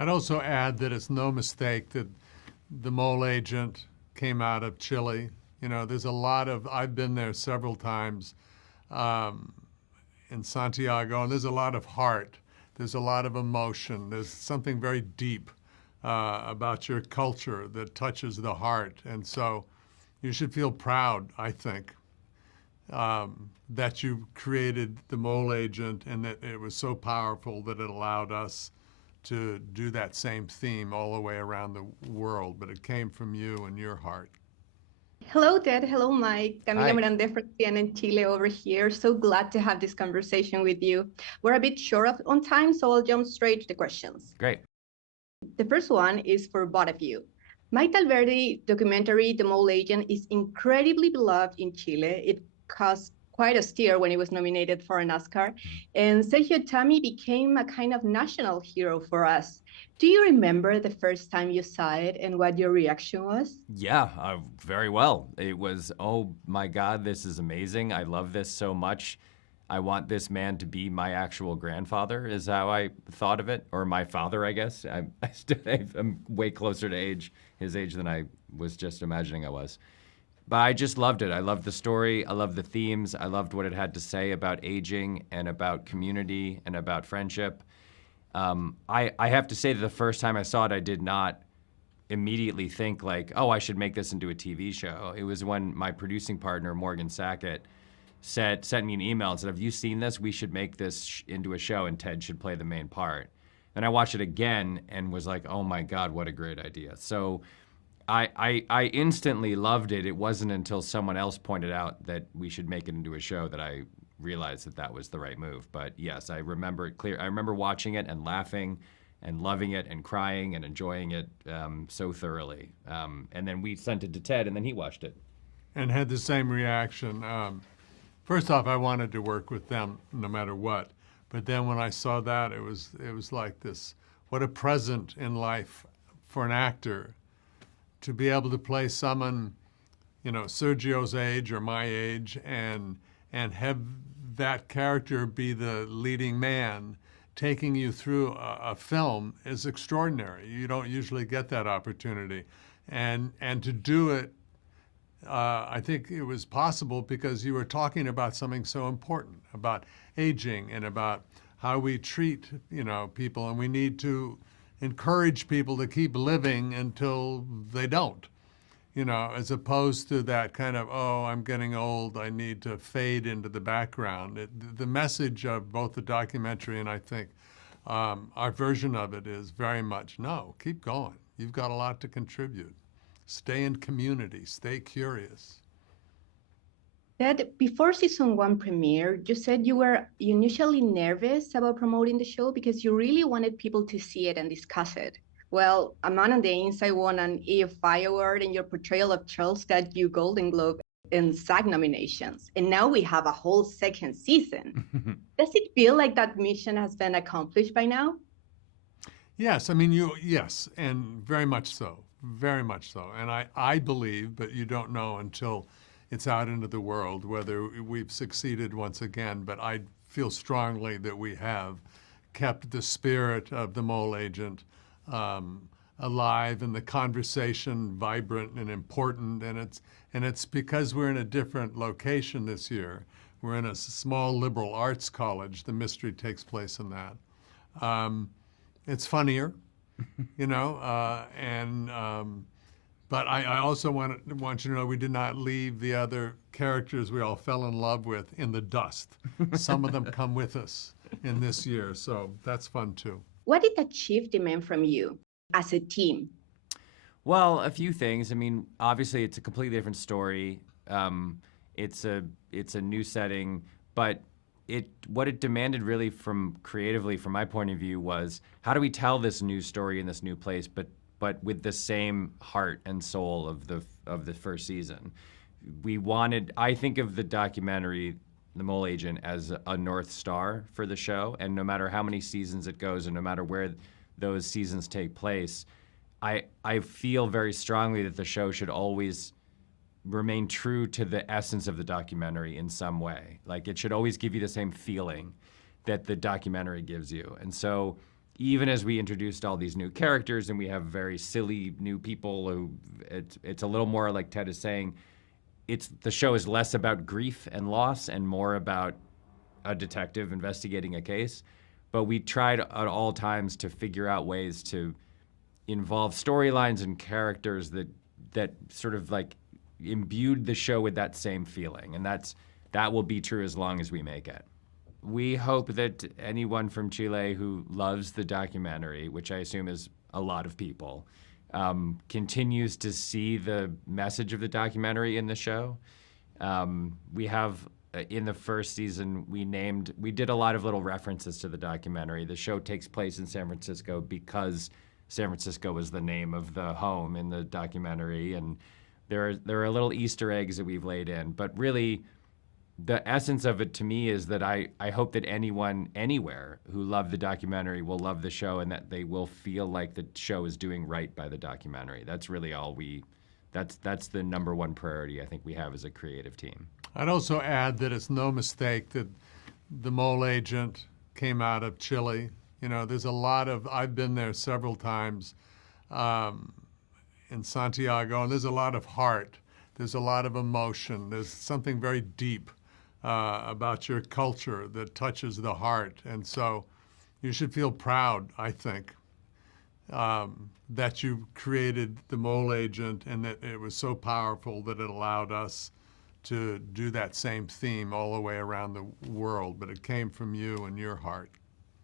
I'd also add that it's no mistake that the mole agent came out of Chile. You know, there's a lot of, I've been there several times in Santiago, and there's a lot of heart. There's a lot of emotion. There's something very deep about your culture that touches the heart. And so you should feel proud, I think, that you created the mole agent and that it was so powerful that it allowed us to do that same theme all the way around the world, but it came from you and your heart. Hello, Ted. Hello, Mike. Camila Hi. Miranda from CNN Chile over here. So glad to have this conversation with you. We're a bit short on time, so I'll jump straight to the questions. Great. The first one is for both of you. Maite Alberdi documentary, The Mole Agent, is incredibly beloved in Chile. It caused quite a stir when it was nominated for an Oscar. And Sergio Chamy became a kind of national hero for us. Do you remember the first time you saw it and what your reaction was? Yeah, very well. It was, oh my God, this is amazing. I love this so much. I want this man to be my actual grandfather, is how I thought of it, or my father, I guess. I'm way closer to his age than I was just imagining I was. But I just loved it. I loved the story. I loved the themes. I loved what it had to say about aging and about community and about friendship. I have to say that the first time I saw it, I did not immediately think like, oh, I should make this into a TV show. It was when my producing partner, Morgan Sackett, sent me an email and said, have you seen this? We should make this into a show and Ted should play the main part. And I watched it again and was like, oh my God, what a great idea. So I instantly loved it. It wasn't until someone else pointed out that we should make it into a show that I realized that that was the right move. But yes, I remember it clear. I remember watching it and laughing and loving it and crying and enjoying it so thoroughly. And then we sent it to Ted and then he watched it. And had the same reaction. First off, I wanted to work with them no matter what. But then when I saw that, it was like this, what a present in life for an actor to be able to play someone, you know, Sergio's age or my age and have that character be the leading man taking you through a film is extraordinary. You don't usually get that opportunity. And to do it, I think it was possible because you were talking about something so important, about aging and about how we treat, you know, people, and we need to encourage people to keep living until they don't, you know, as opposed to that kind of, oh, I'm getting old, I need to fade into the background. The message of both the documentary and I think our version of it is very much, no, keep going. You've got a lot to contribute. Stay in community, stay curious. Ted, before season 1 premiere, you said you were initially nervous about promoting the show because you really wanted people to see it and discuss it. Well, A Man on the Inside won an EFI award, and your portrayal of Charles got you Golden Globe and SAG nominations. And now we have a whole second season. Does it feel like that mission has been accomplished by now? Yes, I mean, yes, and very much so, very much so. And I believe, but you don't know until it's out into the world whether we've succeeded once again, but I feel strongly that we have kept the spirit of the mole agent alive and the conversation vibrant and important, and it's because we're in a different location this year. We're in a small liberal arts college. The mystery takes place in that. It's funnier, you know, but I also want you to know we did not leave the other characters we all fell in love with in the dust. Some of them come with us in this year, so that's fun too. What did that shift demand from you as a team? Well, a few things. I mean, obviously it's a completely different story. It's a new setting, but what it demanded really from creatively, from my point of view, was how do we tell this new story in this new place, but with the same heart and soul of the first season. I think of the documentary, The Mole Agent, as a North Star for the show, and no matter how many seasons it goes and no matter where those seasons take place, I feel very strongly that the show should always remain true to the essence of the documentary in some way. Like, it should always give you the same feeling that the documentary gives you. And so even as we introduced all these new characters and we have very silly new people who it's a little more like Ted is saying, the show is less about grief and loss and more about a detective investigating a case. But we tried at all times to figure out ways to involve storylines and characters that sort of like imbued the show with that same feeling. And that will be true as long as we make it. We hope that anyone from Chile who loves the documentary, which I assume is a lot of people, continues to see the message of the documentary in the show. We have, in the first season, we did a lot of little references to the documentary. The show takes place in San Francisco because San Francisco was the name of the home in the documentary, and there are little Easter eggs that we've laid in. But really, the essence of it to me is that I hope that anyone anywhere who loved the documentary will love the show and that they will feel like the show is doing right by the documentary. That's really all that's the number one priority I think we have as a creative team. I'd also add that it's no mistake that the mole agent came out of Chile. You know, there's a lot of, I've been there several times in Santiago, and there's a lot of heart. There's a lot of emotion. There's something very deep about your culture that touches the heart. And so you should feel proud, I think, that you created the mole agent and that it was so powerful that it allowed us to do that same theme all the way around the world. But it came from you and your heart.